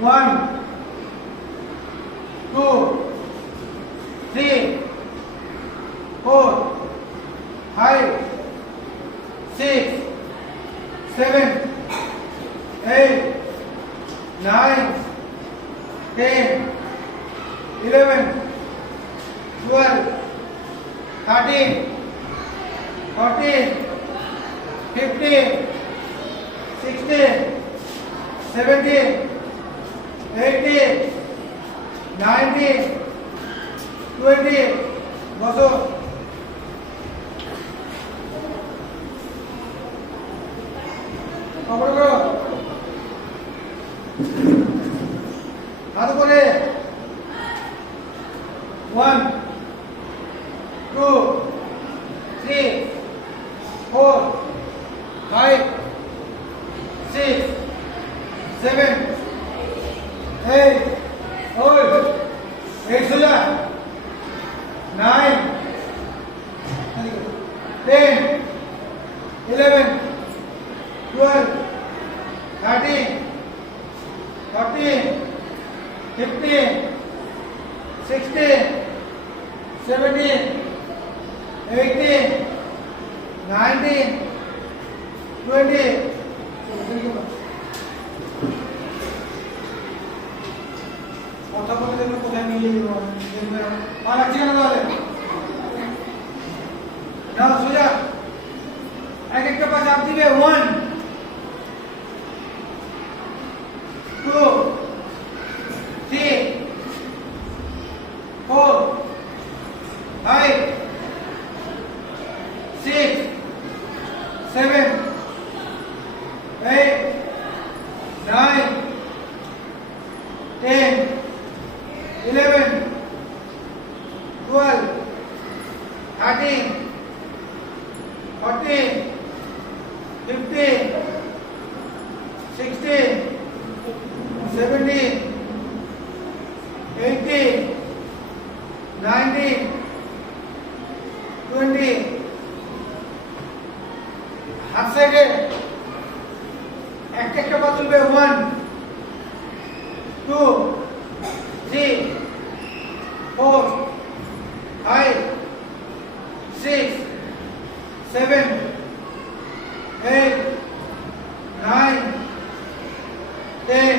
1, 2, 3, 4, 5, 6, 7, 8, 9, 10, 11, 12, 13, 14, 15, 16, 17, 18, 19, 20, বসো। খবর করো হাত করে 1, 2, 3, 4, 5, 6, 7, 8, 9, 10, 11, 12, 13, 14, 15, 16, 17, 18, 19, 20. কথা বলতে দেখলে কোথায় নিয়ে যাবো আর রাখছি কেন তাহলে না সোজা এক একটা পা চাপ দিবে 1, 2, 3, 4, 5, 6, 7, 8, 9, 10, 11, 12, 13, 14, 15, 16, 17, 18, 19, 20. হাত সাইডে একটা পা তুলবে 1, 2, 3, 4, 5, 6, 7, 8, 9, 10,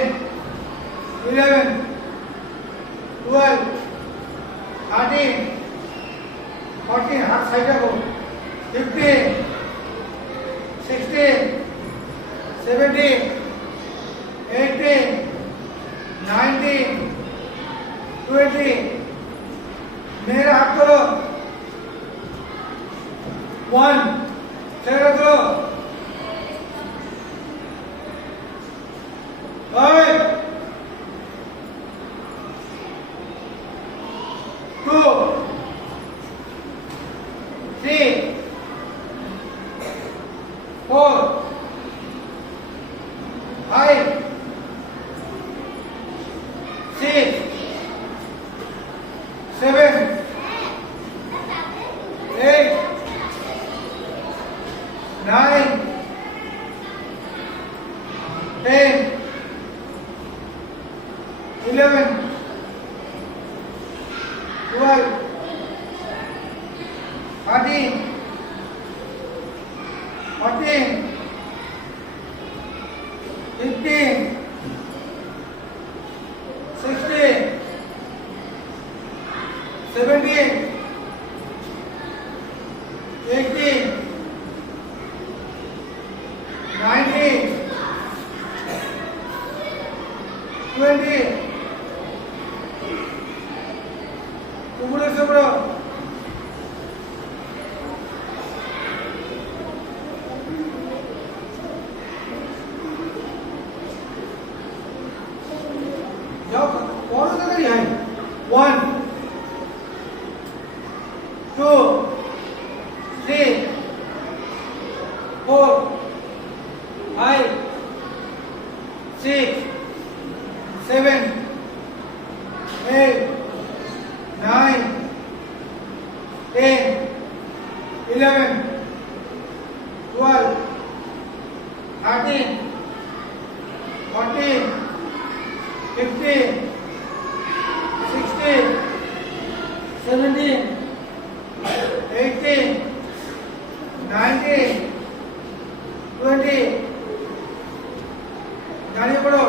11, 12, 13, 14, হাত সাইডে গো 15, 16, 17, 18, 19, 20. मेरा हाथ करो 1, ছেড়ে দাও 5, 2, 3, 4, 5, 6, 7, 8, 9, 10, 11, 12, 13, 14, 15, 16, 17, 18, 19, 20. Kumule sobro. जाओ कौन सा करी है 1, 2, 3, 4, 5, 6, 7, 8, 9, 10, 11, 12, 13, 14, 15, 16, 17, 18, 19, 20. दाढ़ी पड़ो,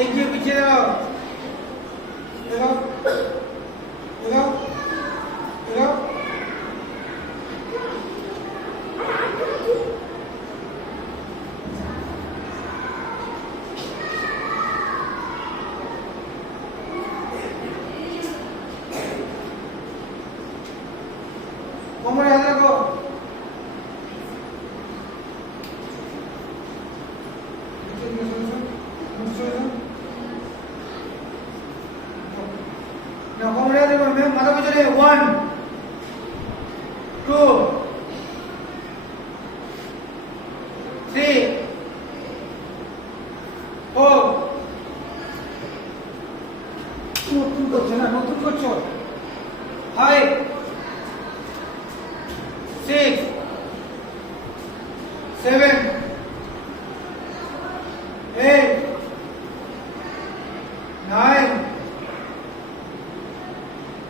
एक ये पीछे जाओ, देखो, देखो, देखो, कोमर याद रखो। Now, komer yaad rakho. मैं माथा पीछे 1, 2, 3, 4. নতুন করছো না, নতুন করছো। 5, 6, 7, 8, 9,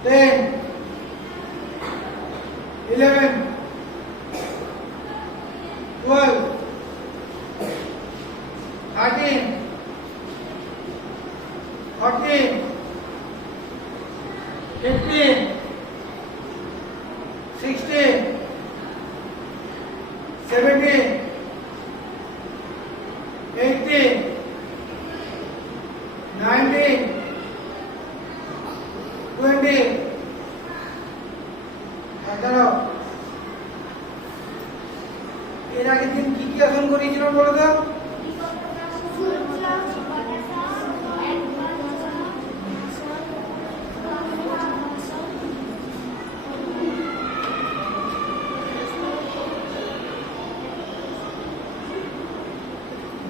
10, 11, 12, 13, 14, 15, 16, 17, 18, 19, 20. দাঁড়াও, এর আগের দিন কি কি আসন করিয়েছিলাম বলো তো?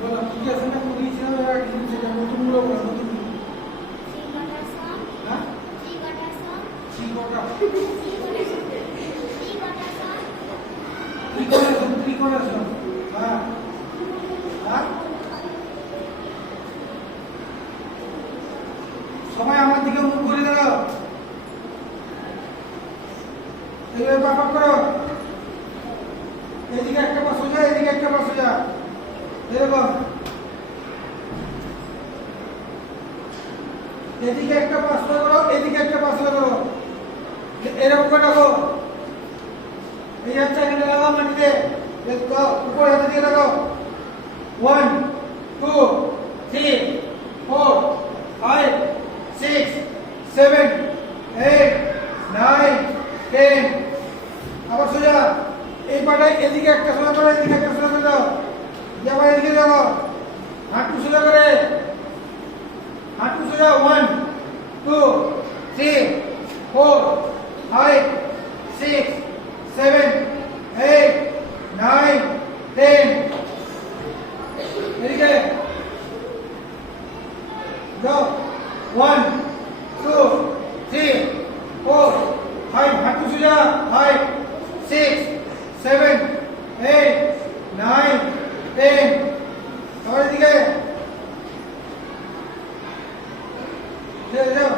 বলো কি কি আসনটা করিয়েছিলাম এর আগের দিন, সেটা নতুনগুলো বলো, নতুন। হ্যাঁ, ত্রিকোণাসন। হ্যাঁ, হ্যাঁ, সবাই আমার দিকে মুখ করে দাঁড়াও, এইভাবে পাক করো, এদিকে একটা পা সোজা, এদিকে একটা পা সোজা, এরকম, এদিকে একটা পা সোজা করো, এদিকে একটা পা সোজা করো, এরকম করে রাখো। এই হচ্ছে এখানে লাগাও মাটিতে, উপরে হাতে দিয়ে রাখো। 1, 2, 3, 4, 5, 6, 7, 8, 9, 10. আবার সোজা, এই পাটা এদিকে একটা সোজা করো, এদিকে একটা সোজা করে দাও, আবার এদিকে যাও, হাঁটু সোজা করে, হাঁটু সোজা। 1, 2, 3, 4, 5, 6, 7, 8, 9, 10. এদিকে যাও। 1, 2, 3, 4, 5, হাঁটু সোজা। 5, 6, 7, 8, 9, 10. আবার এদিকে যাও,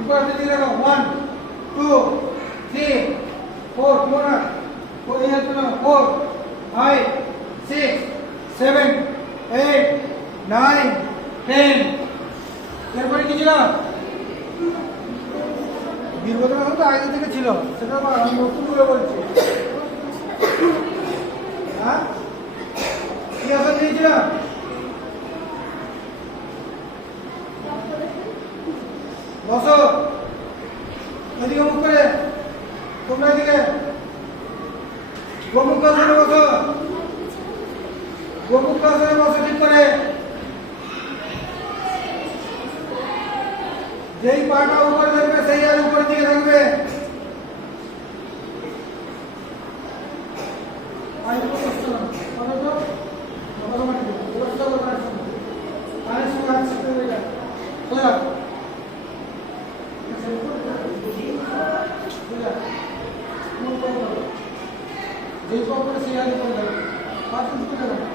উপর হাতে দিয়ে রাখো। 1, 2, 3, 4, 4, 5, 6, 7, 8, 9, 10. এরপরে কি ছিল? বীরভদ্রাসন তো আগে থেকে ছিল, সেটা আমি নতুন করে বলছি। হ্যাঁ, কি আসন দিয়েছিলাম? বসো, এদিকে মুখ করে, তোমরা এদিকে গোমুখাসনে বসো, গোমুখাসনে বসো ঠিক করে। যেই পাটা উপরে থাকবে সেই আর উপরের দিকে থাকবে। যেই পাটা সেই আর উপরে থাকবে।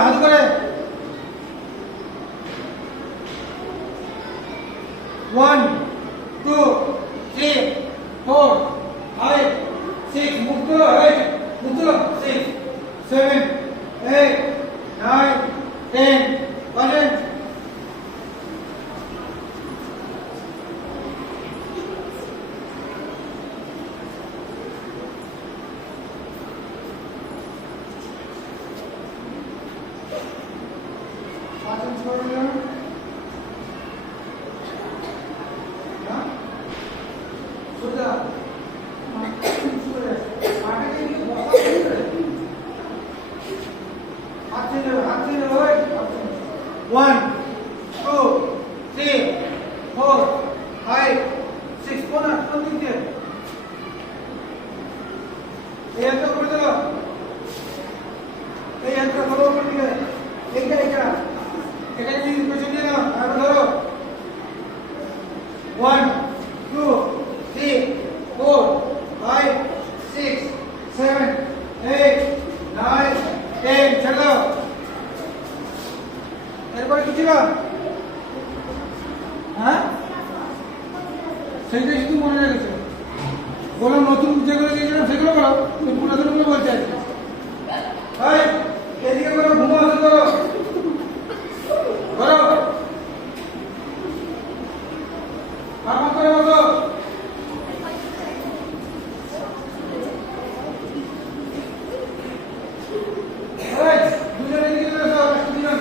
হাত করে 1 2 3 4 5 6 মুখ করো মুখ করো 6 7 8 9 10 বাজেন One, two, three, four, five, six. Corner, something there. এই একটা করে দাও এই একটা ধরো উপর দিকে এইটা এটা কি পেছন দিয়ে নাও আর ধরো 1 2 3 4 5 6 7 8 9 10 ছেড়ে দাও এরপরে কি ছিল হ্যাঁ সেইটাই শুধু মনে রেখেছো বলো নতুন যেগুলো দিয়েছিলাম সেগুলো করো তুমি পুরাতনগুলো বলতে চাইছো ভাই এদিকে করো ঘুমো হাতে করো করো কাম করে বসো দুজনে দিকে বসো দুজন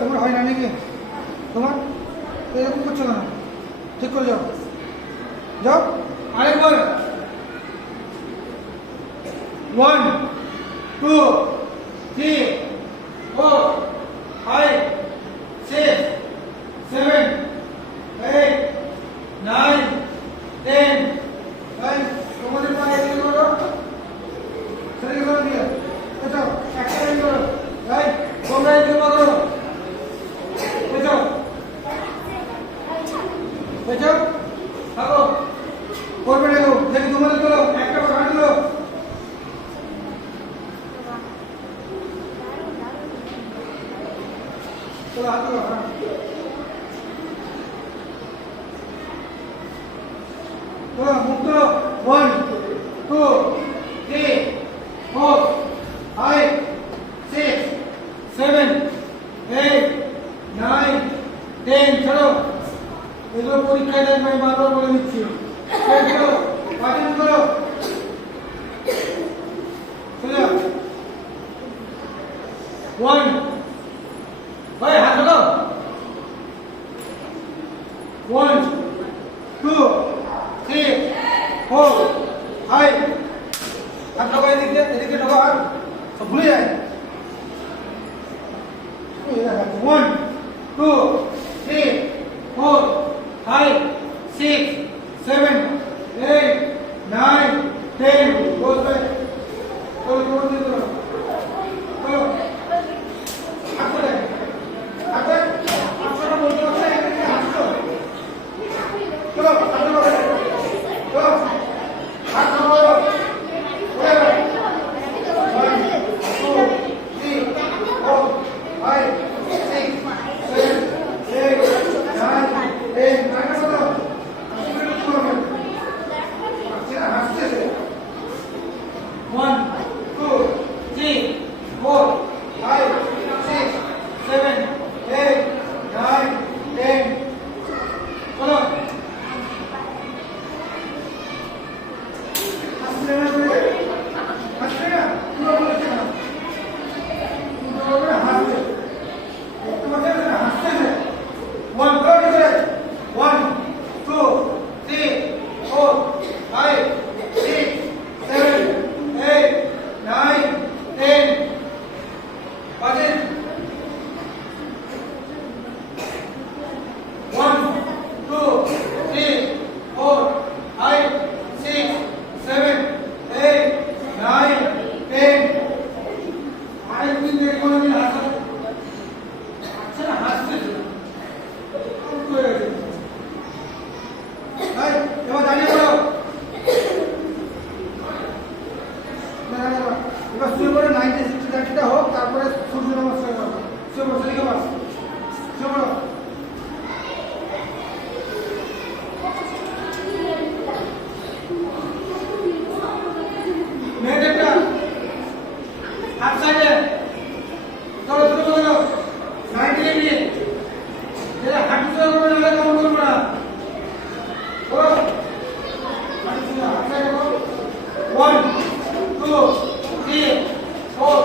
তোমার হয় না নাকি তোমার এরকম করছো না ঠিক করে যাও যাও আরেকবার 1 2 3 4 5 6 7 8 9 10 ভাই তোমাদের পায়ে এগিয়ে করো সেদিকে করো দিয়ে এটা একটা এগিয়ে করো ভাই তোমরা এগিয়ে করো বেচো থাকো করবে না গো দেখি তোমাদের তো একটা হাত দিলো চলো হাত দিলো মুখ তো 1 2 3 4 5 6 7 8 9 10 চলো এগুলো পরীক্ষায় দেখবে আমি বারবার বলে দিচ্ছি করো পাঠন করো ওয়ান ভাই হাত ধরো one two three four five হাত ঢোকা এদিকে ঢোকা আর সব ভুলে যায় one two three four five six seven eight nine ten close back চলো চলো চলো আসলে আগে আসলে বলতে হবে এখানে আসো চলো চলো চলো হাত ধরো One, two, three, four, five, six, seven, eight, nine, 10. Follow. One, two, three, four, five, six, seven, 8, 9, 10. What is 1, 2, 3, 4, 5, 6, 7, 8, 9, 10. আরেকদিন দেখবো আমি হাসা আচ্ছা না হাসতে এবার দাঁড়িয়ে পড়ো এবার শুরু করে 90-60-30টা হোক তারপরে সূর্য নমস্কার করবো শুরু করো সেদিকে বাস শুরু করো মেয়েদেরটা হাত সাইডে চলো চলো চলো 90 ডিগ্রি যেটা হাঁটু চলো করে নাহলে কাউন্ট করবো না করো হাঁটু চলো হাত সাইডে করো 1 2 3 4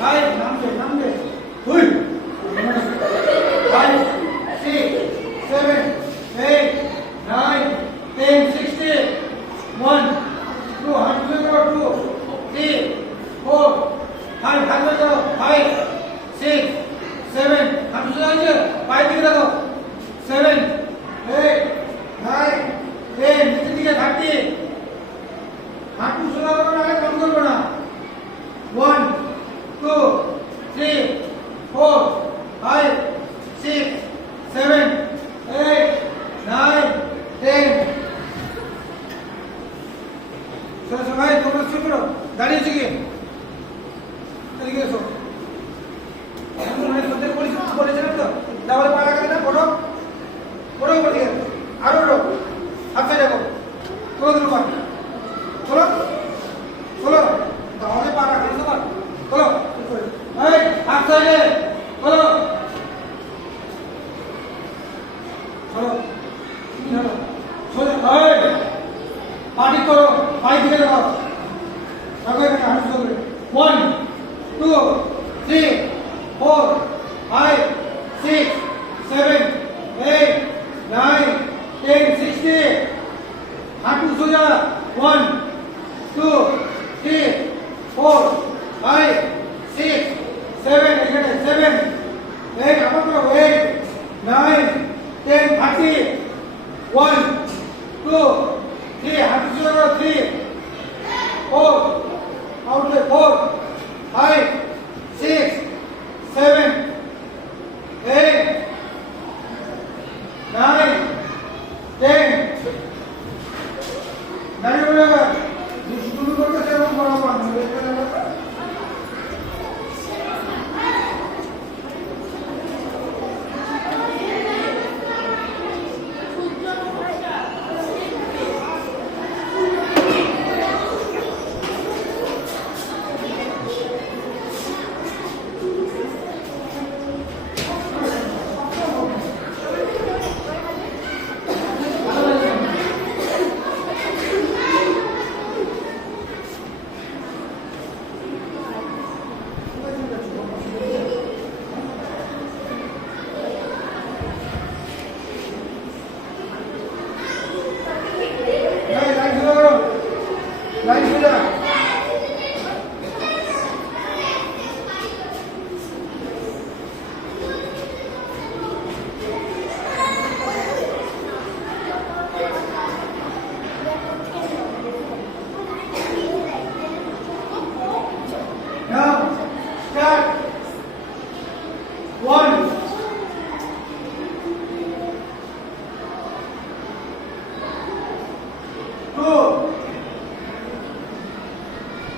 5 নামবে 2 5 6 7 8 9 10 16 1 2 হাত তুলে করো 2 3 4 5 হাত তুলে করো 5 6 7 হাত তুলে আছে 5 দিকে রাখো 7 8 9 10 নিচের দিকে 30 হাঁটু সোজা করো না কম করবো না 1 2 3 4 5 6 7 8 9 10 সবাই তোমরা শুরু করো দাঁড়িয়েছে কি এদিকে এসো বলেছিলাম তো তাহলে পা রাখবে না ফটো ফটো উপর দিকে আরো হাত সাইড রাখো তোলো দিলো পা চলো চলো তাহলে পা রাখবে তোমার চলো এই হাত সাইডে চলো চলো সোজা এই পাটি করো পাই দিকে রাখো রাখো এখানে হাত চলবে 1 2 3 4 5 6 7 8 9 10 16 হাঁটু সোজা 1 2 3 4 5 6 7 এখানে 7 8 আবার করো 8 9 10 30 1 2 3 হাঁটু সোজা করো 3 4 আউটলে 4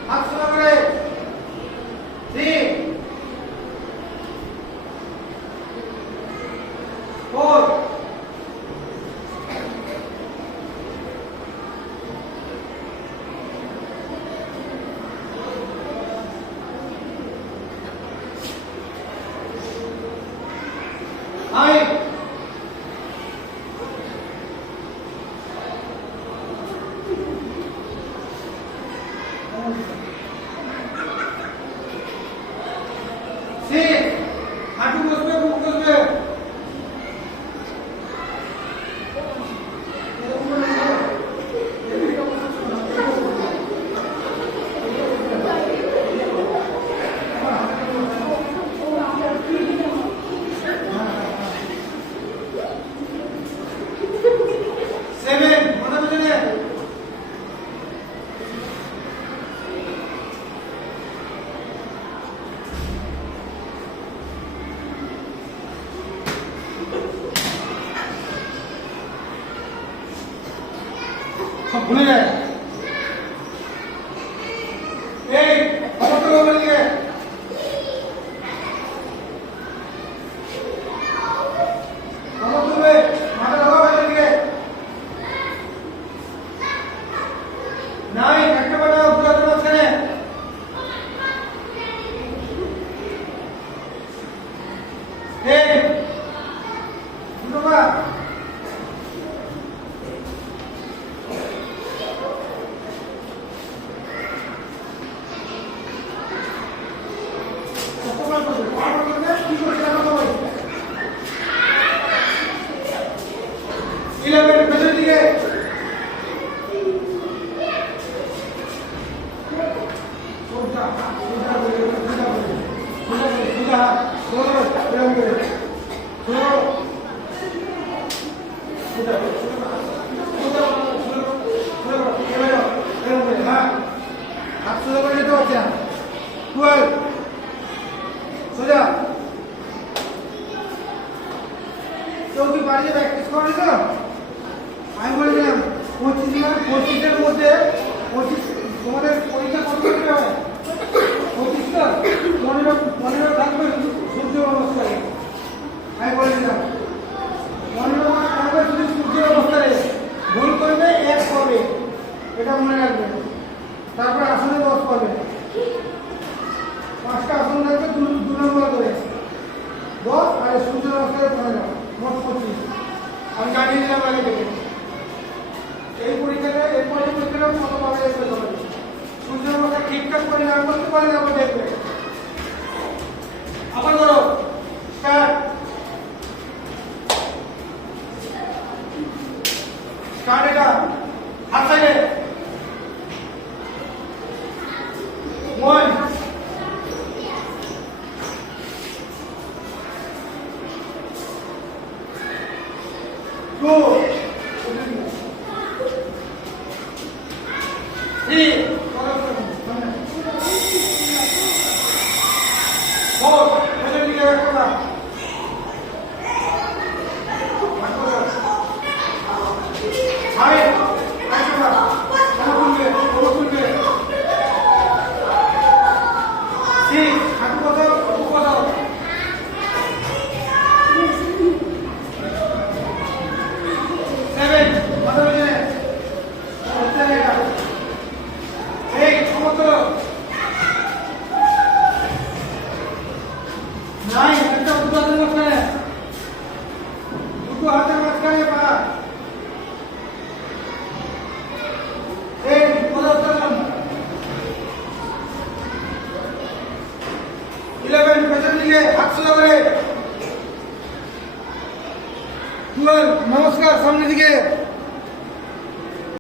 হাত সোজা করে 3 4 5 6 হাঁটু বসবে বুক বসবে সেভেন মাথা পেছনে সব ভুলে যায় এই খবর তো বলে দিয়ে খবর তুলবে মাথা লাগা হয়ে দিকে নাই একটা বাটা উদ্ধার মাঝখানে এই দুটো বা ইলেভেন পেছন দিকে সোজা সোজা সোজা সোজা হাত সোজা করে যেতে পারছি না 12 সোজা চৌকি বাড়িতে প্র্যাকটিস করি তো আমি বলেছিলাম 25 মধ্যে 25 তোমাদের পরীক্ষা করতে হবে 25 তো 15 থাকবে সূর্য অবস্থায় আমি বলেছিলাম 15 মাস থাকবে শুধু সূর্য অবস্থায় ভুল করবে 1 পাবে এটা মনে রাখবে তারপরে আসনে 10 পাবে 5টা আসন থাকবে 2 নম্বর করে 10 আর সূর্য অবস্থায় 15 মোট 25 আমি জানিয়ে দিলাম আগে থেকে এই পরীক্ষাটা এরপরে পরীক্ষাটা কত পাবে সূর্য অবস্থা ঠিকঠাক করে না করতে পারে না দেখবে আবার করো স্টার্ট স্টার্ট এটা হাত সাইডে 1 2 3 4 পেছন দিকে একটা नमस्कार सामने दिखे